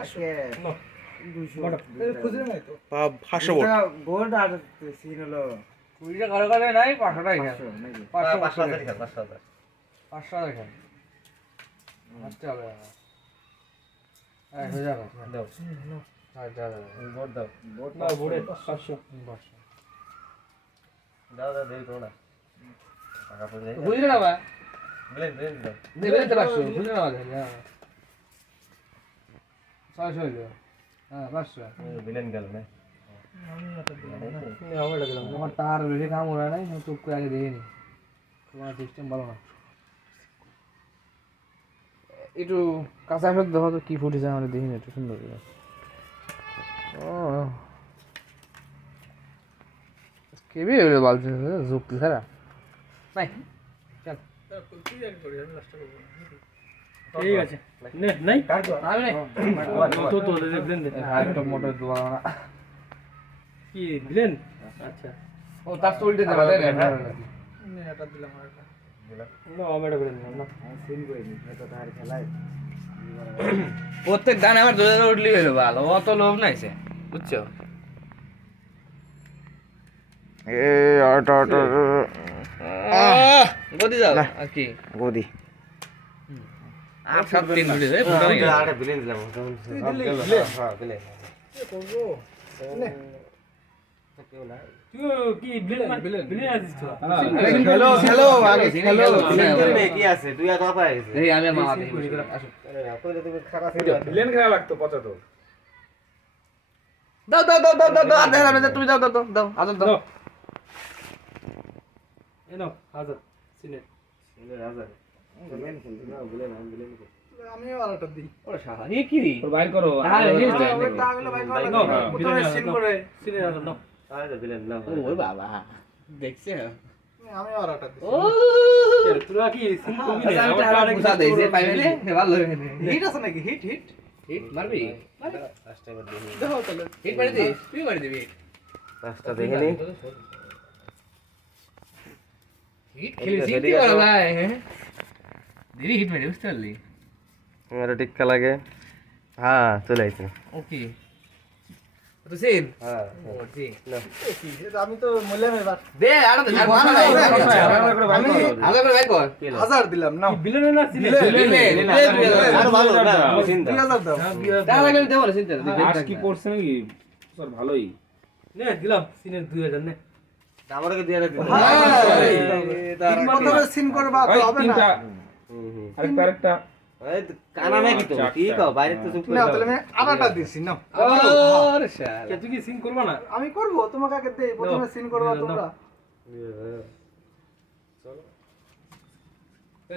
আজকে না 200 খুঁজে নাই তো 500 ভোট গোল্ড আর সিন হলো 20 টাকা ঘরে ঘরে নাই 500 টাকা 500 নাকি 500 5,000 5,000 500 টাকা আচ্ছা হবে হয়ে যাবে দাও আচ্ছা ভোট দাও ভোট না ভোরে 500 দাও দাও দেই তো না টাকা পড়ে যায় বুঝলি না ভাই বিলেন বিলেন দাও দেবে তো 500 বুঝলি না ভাই হ্যাঁ 600 হইলো হ্যাঁ 500 বিলেন গেল না আমার লাগলাম আমার তার বেশি কাম ওরা নাই চুপ করে আগে দেখিনি তোমার সিস্টেম ভালো না একটু কাঁচা ফেক দেখো তো কি ফুটেছে আমার দেখিনি একটু সুন্দর করে ও কেবি হইলো বালছে যুক্তি ছাড়া নাই চল তুই এক করে আমি লাস্ট করব ঠিক আছে নে নাই আমি নাই তো তো ব্লেন্ড দে একটা মোটর দোয়া কি ব্লেন্ড আচ্ছা ও তার চলতে দেবা তাই না নে এটা দিলাম আর একটা দিলাম না আমি এটা ব্লেন্ড না সিন করে নি এটা তার খেলায় প্রত্যেক গানে আমার 2000 উঠলি হইলো ভালো অত লোভ নাইছে বুঝছো এ আটা গদি যাও আর কি গদি আর সব তিন উঠে যায় পুরো হয়ে গেল আরে বিলেন দিলাম হ্যাঁ বিলেন এ করব নে কেউ না তুই কি ব্লেন্ড ব্লেন্ড আছিস তো খেলো খেলো আগে খেলো বিলেন করে কি আছে তুই এত পায় গেছিস এই আমি আর মামা দেখি আসো কইলে তুমি খারাপ ছিল ব্লেন্ড খেলা লাগতো 75 দাও দাও দাও দাও দাও আর দেখা যাবে তুমি দাও দাও দাও দাও আদর দাও দাও এ নাও হাজার সিনে হাজার বিলেন খেলতে না বিলেন আমি বিলেন আমিও আরেকটা দিই ওরে শালা এ কি রে বাইর করো হ্যাঁ এই যে ওটা আগলে ভাই ভাই করা নাও প্রথমে সিন করে সিনে হাজার নাও আরে বিলেন না ওই বাবা দেখছে আমিও আরেকটা দিই ও তোরা কি সিন কবি নে আমি আমার টাকা আরেক বুঝা দেইছে পাইলে ভালো হবে হিট আছে নাকি হিট হিট হিট মারবি ফার্স্ট টাইম দেখি দেখো তাহলে হিট মারি দিস তুই মারি দিবি ফার্স্টটা দেখে নি হিট খেলেছি কি বড় ভাই দিদি হিট মারি বুঝতে পারলি मेरा टिक्का लगे हाँ चले आइए ওকে তো সেন हाँ ওকে আমি তো মূল্যায়ন এবার দে আর তো আমি আগে করে ভাই কর 1000 দিলাম নাও বিলেন না সিনে আর ভালো না চিন্তা 2000 দাও টাকা লাগলে দেবো না চিন্তা আজ কি করছে নাকি স্যার ভালোই নে দিলাম সিনের 2000 নে আমাকে দিয়ে দিন প্রথমে সিন করবা তো হবে না আরেকটা কানা নাকি তো ঠিক আছে বাইরে তো চুপ নাও তাহলে আমি আরেকটা দিছি নাও ওরে শালা কে তুই কি সিন করবা না আমি করব তোমাকে আগে দেই প্রথমে সিন করবা তোমরা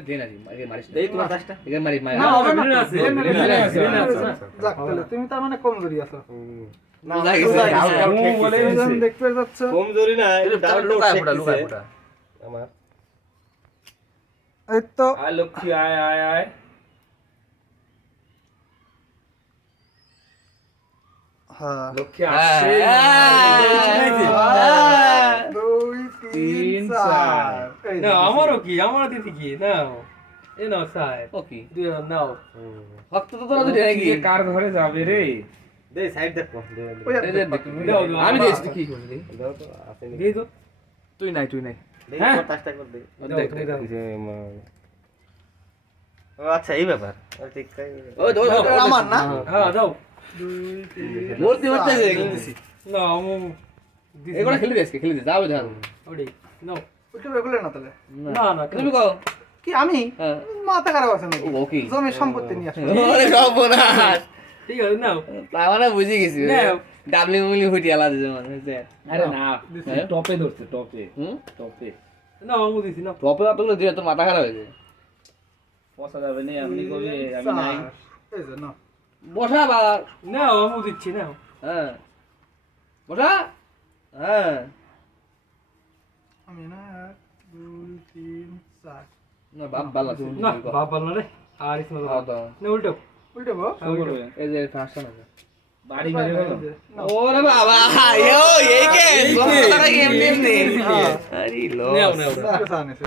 দে না রে মারিস দেই তোমার কাজটা এখানে মারি মারি না হবে না বিলেন আছে বিলেন আছে বিলেন আছে যাক তাহলে তুমি তার মানে কমজোরি আছো না ও বলে দুজন দেখতে যাচ্ছ কমজোরি না লুকায় ফুটা লুকায় ফুটা আমার এই তো আয় লক্ষ্মী আয় আয় আয় হ্যাঁ লক্ষ্মী আসছে দুই তিন চার এই না আমারও কি আমার দিদি কি নাও এ নাও সাহেব ওকে 2000 নাও ভক্ত তো তোরা দুটো নাকি কার ঘরে যাবে রে দে সাইড দেখো ওই এই যে দাও, আমি দিয়েছি কি করলি দাও তো আসেনি দিয়ে দাও তুই নাই তুই নাই দেই হ্যাঁ। তোমার কাজটা কর দেই দাও তুমি দাও যে ও আচ্ছা এই ব্যাপার ঠিক তাই ওই আমার না হ্যাঁ দাও দুই তিন মূর্তি মূর্তি না আমি এগুলো খেলে দিস খেলে দিস যাবে ধর ওডি নাও ওটা রেগুলার না তাহলে না না তুমি কও কি আমি হ্যাঁ মাথা খারাপ আছে নাকি ওকে জমি সম্পত্তি নিয়ে আসো ওরে সর্বনাশ ঠিক আছে নাও তার মানে বুঝে গেছি নাও। ডাবলি মুলি ফুটি আলাদা যেমন হয়েছে আরে না হ্যাঁ? টপে ধরছে টপে হুম টপে না আমি দিছি না টপে আপগুলো দিয়ে তোর মাথা খারাপ হয়েছে পয়সা যাবে না আপনি কবে আমি নাই এই যে না বসা বাবা না আমি দিচ্ছি না হ্যাঁ বসা হ্যাঁ আমি না 1 2 3 4 না বাপ বালা না বাপ বল না রে আর ইসমা না উল্টো উল্টে বো এই যে ফাঁসটা না বাড়ি মেরে গেল ওরে বাবা ইয়ো এই কে সমস্যাটা এমনি এমনি আরে লো নাও নাও সানেছে